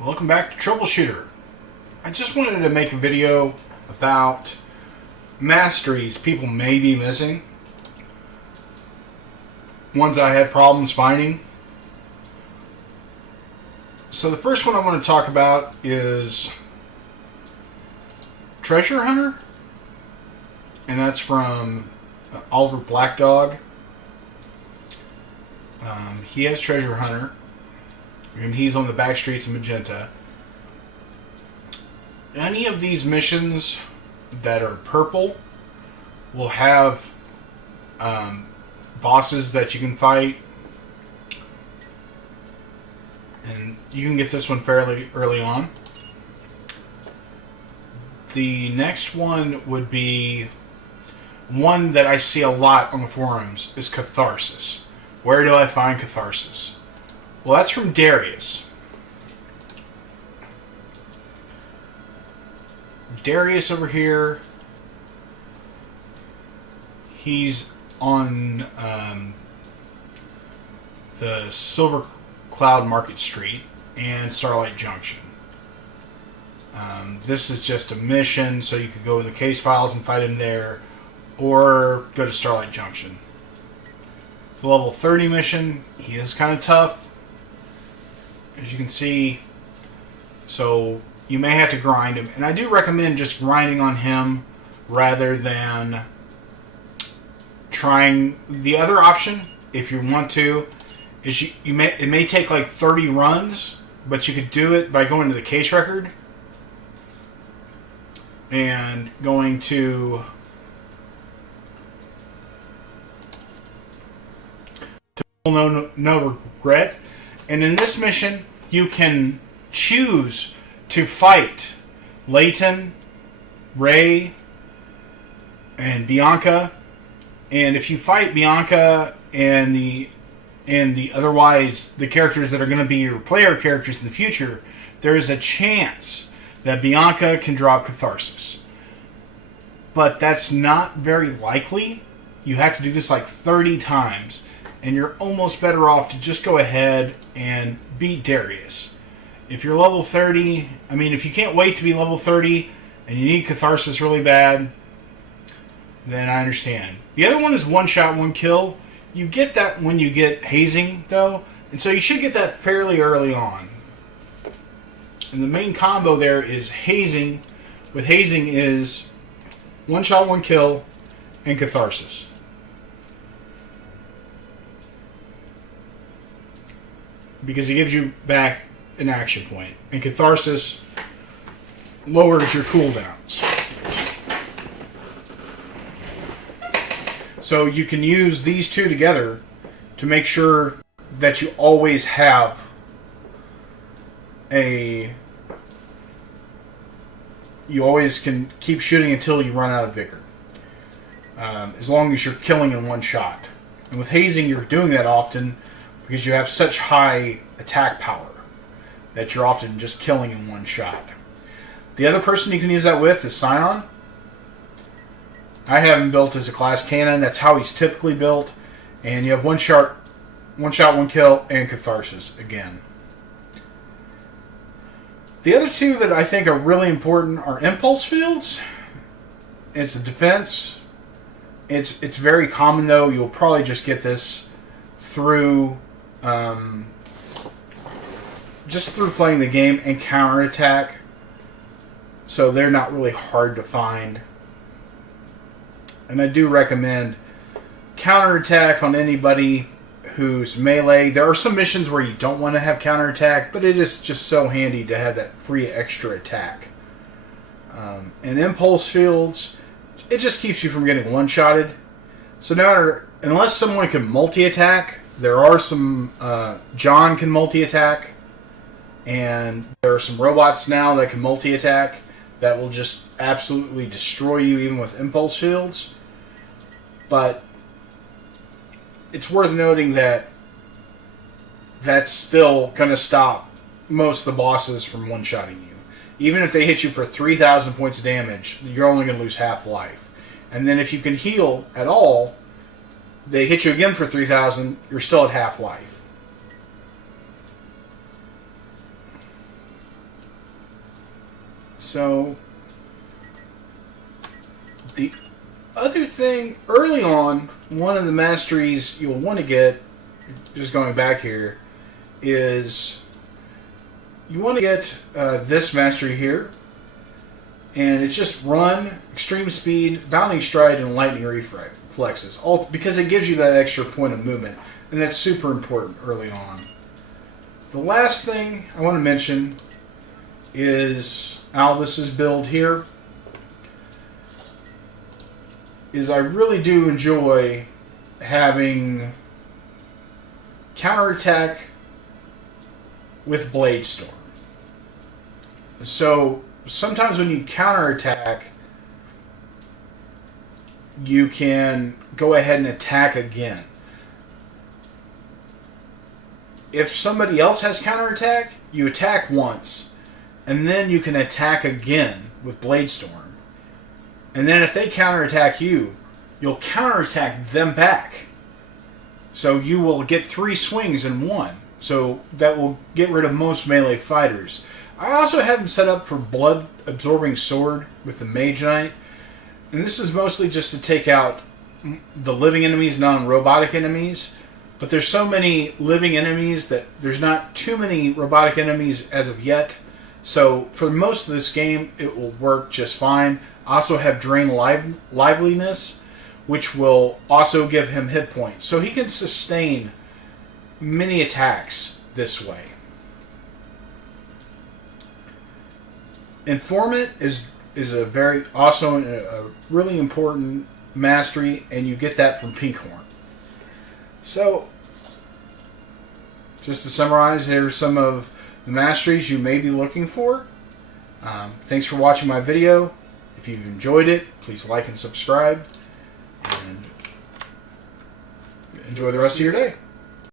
Welcome back to Troubleshooter. I just wanted to make a video about masteries people may be missing. Ones I had problems finding. So the first one I want to talk about is Treasure Hunter. And that's from Oliver Blackdog. He has Treasure Hunter. And he's on the back streets of Magenta. Any of these missions that are purple will have bosses that you can fight. And you can get this one fairly early on. The next one would be one that I see a lot on the forums is Catharsis. Where do I find Catharsis? Well, that's from Darius. Darius over here, he's on the Silver Cloud Market Street and Starlight Junction. This is just a mission, so you could go to the case files and fight him there, or go to Starlight Junction. It's a level 30 mission. He is kind of tough, as you can see, so you may have to grind him. And I do recommend just grinding on him rather than trying the other option. If you want to, is it may take like 30 runs, but you could do it by going to the case record and going to no regret. And in this mission, you can choose to fight Layton, Ray, and Bianca. And if you fight Bianca and the otherwise the characters that are going to be your player characters in the future, there is a chance that Bianca can drop Catharsis. But that's not very likely. You have to do this like 30 times. And you're almost better off to just go ahead and beat Darius. If you're level 30, if you can't wait to be level 30 and you need Catharsis really bad, then I understand. The other one is one shot, one kill. You get that when you get hazing, though, and so you should get that fairly early on. And the main combo there is hazing. With hazing is one shot, one kill, and Catharsis. Because he gives you back an action point. And Catharsis lowers your cooldowns. So you can use these two together to make sure that you always have you always can keep shooting until you run out of vigor. As long as you're killing in one shot. And with hazing, you're doing that often because you have such high attack power that you're often just killing in one shot. The other person you can use that with is Scion. I have him built as a class cannon. That's how he's typically built. And you have one shot, one kill, and Catharsis again. The other two that I think are really important are impulse fields. It's a defense. It's very common though. You'll probably just get this through just through playing the game, and counterattack. So they're not really hard to find. And I do recommend counterattack on anybody who's melee. There are some missions where you don't want to have counterattack, but it is just so handy to have that free extra attack. And impulse fields, it just keeps you from getting one-shotted. So now, unless someone can multi-attack, there are some, John can multi-attack, and there are some robots now that can multi-attack that will just absolutely destroy you even with impulse fields. But it's worth noting that that's still going to stop most of the bosses from one-shotting you. Even if they hit you for 3,000 points of damage, you're only going to lose half life. And then if you can heal at all, they hit you again for 3,000, you're still at half life. So, the other thing, early on, one of the masteries you'll want to get, just going back here, is you want to get this mastery here. And it's just run, extreme speed, bounding stride, and lightning reflexes. All because it gives you that extra point of movement. And that's super important early on. The last thing I want to mention is Albus's build here. I really do enjoy having counterattack with Blade Storm. So sometimes when you counterattack, you can go ahead and attack again. If somebody else has counterattack, you attack once, and then you can attack again with Blade Storm. And then if they counterattack you, you'll counterattack them back. So you will get 3 swings in one. So that will get rid of most melee fighters. I also have them set up for blood absorbing sword with the Mage Knight. And this is mostly just to take out the living enemies, non-robotic enemies. But there's so many living enemies that there's not too many robotic enemies as of yet. So for most of this game, it will work just fine. I also have Drain Liveliness, which will also give him hit points. So he can sustain many attacks this way. Informant is a very also a really important mastery, and you get that from Pinkhorn. So, just to summarize, here are some of the masteries you may be looking for. Thanks for watching my video. If you've enjoyed it, please like and subscribe. And enjoy the rest of your day.